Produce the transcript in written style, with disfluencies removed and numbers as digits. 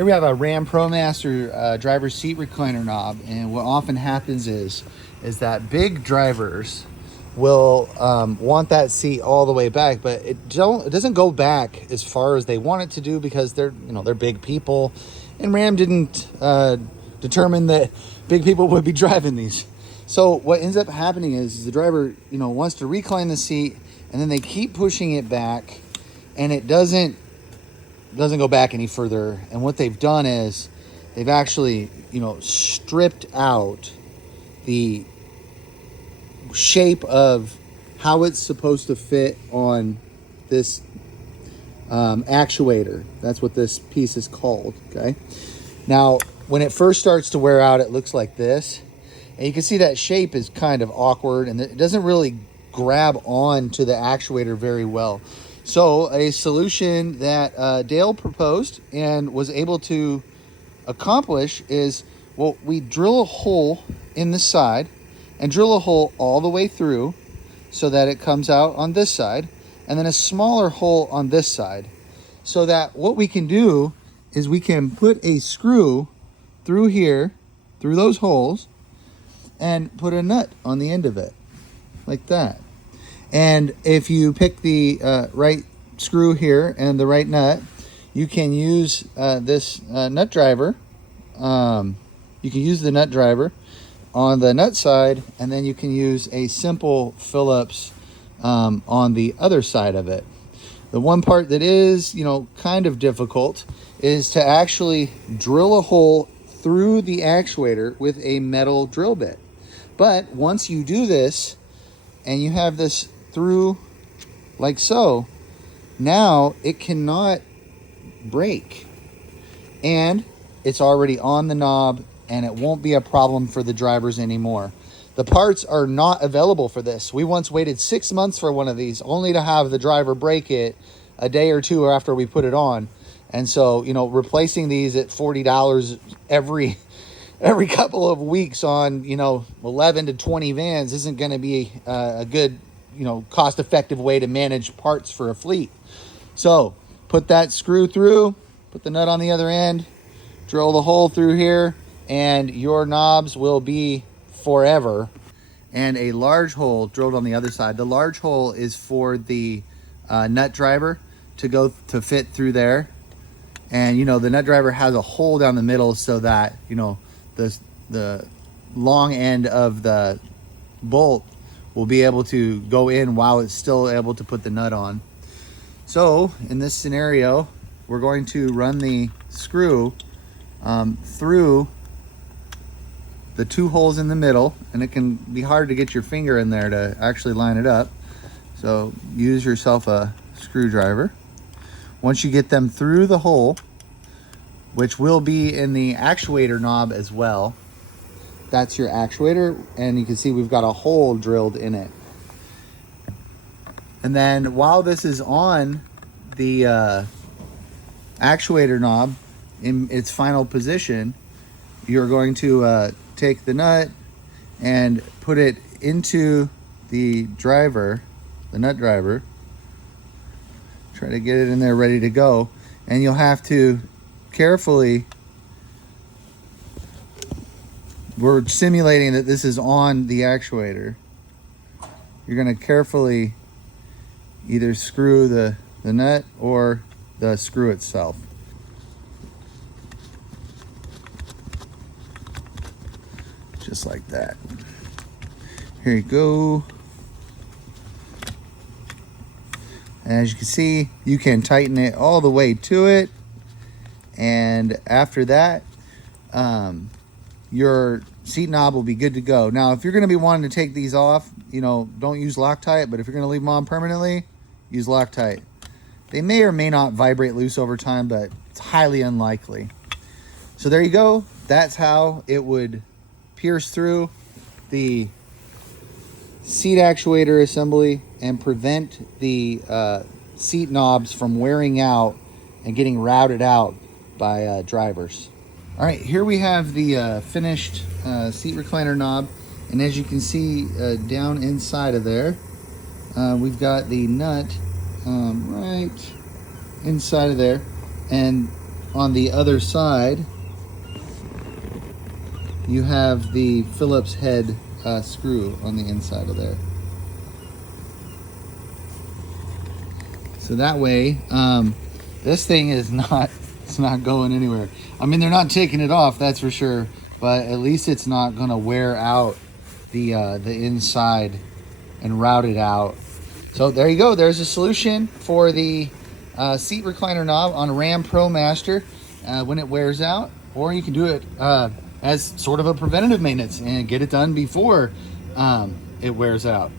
Here we have a Ram ProMaster driver's seat recliner knob, and what often happens is that big drivers will want that seat all the way back, but it doesn't go back as far as they want it to do because they're big people, and Ram didn't determine that big people would be driving these. So what ends up happening is the driver wants to recline the seat, and then they keep pushing it back, and it doesn't go back any further. And what they've done is they've actually stripped out the shape of how it's supposed to fit on this actuator. That's what this piece is called. Okay, now when it first starts to wear out, it looks like this, and you can see that shape is kind of awkward, and it doesn't really grab on to the actuator very well. So a solution that Dale proposed and was able to accomplish is, well, we drill a hole in the side and drill a hole all the way through so that it comes out on this side, and then a smaller hole on this side, so that what we can do is we can put a screw through here, through those holes, and put a nut on the end of it, like that. And if you pick the right screw here and the right nut, you can use this nut driver. You can use the nut driver on the nut side, and then you can use a simple Phillips on the other side of it. The one part that is, kind of difficult is to actually drill a hole through the actuator with a metal drill bit. But once you do this and you have this through like so, now it cannot break, and it's already on the knob, and it won't be a problem for the drivers anymore. The parts are not available for this. We once waited 6 months for one of these, only to have the driver break it a day or two after we put it on. And so, replacing these at $40 every couple of weeks on 11 to 20 vans isn't going to be a good cost-effective way to manage parts for a fleet. So put that screw through, put the nut on the other end, drill the hole through here, and your knobs will be forever. And a large hole drilled on the other side. The large hole is for the nut driver to fit through there. And the nut driver has a hole down the middle so that the long end of the bolt will be able to go in while it's still able to put the nut on. So in this scenario, we're going to run the screw through the two holes in the middle, and it can be hard to get your finger in there to actually line it up. So use yourself a screwdriver. Once you get them through the hole, which will be in the actuator knob as well, that's your actuator, and you can see we've got a hole drilled in it. And then while this is on the actuator knob in its final position, you're going to take the nut and put it into the driver, the nut driver. Try to get it in there ready to go, and you'll have to carefully, we're simulating that this is on the actuator. You're going to carefully either screw the nut or the screw itself. Just like that. Here you go. And as you can see, you can tighten it all the way to it. And after that, your seat knob will be good to go. Now, if you're going to be wanting to take these off, don't use Loctite, but if you're going to leave them on permanently, use Loctite. They may or may not vibrate loose over time, but it's highly unlikely. So there you go. That's how it would pierce through the seat actuator assembly and prevent the seat knobs from wearing out and getting routed out by drivers. All right, here we have the finished seat recliner knob, and as you can see down inside of there, we've got the nut right inside of there, and on the other side, you have the Phillips head screw on the inside of there. So that way, this thing is it's not going anywhere. I mean, they're not taking it off, that's for sure, but at least it's not gonna wear out the inside and route it out. So there you go. There's a solution for the seat recliner knob on a Ram ProMaster when it wears out, or you can do it as sort of a preventative maintenance and get it done before it wears out.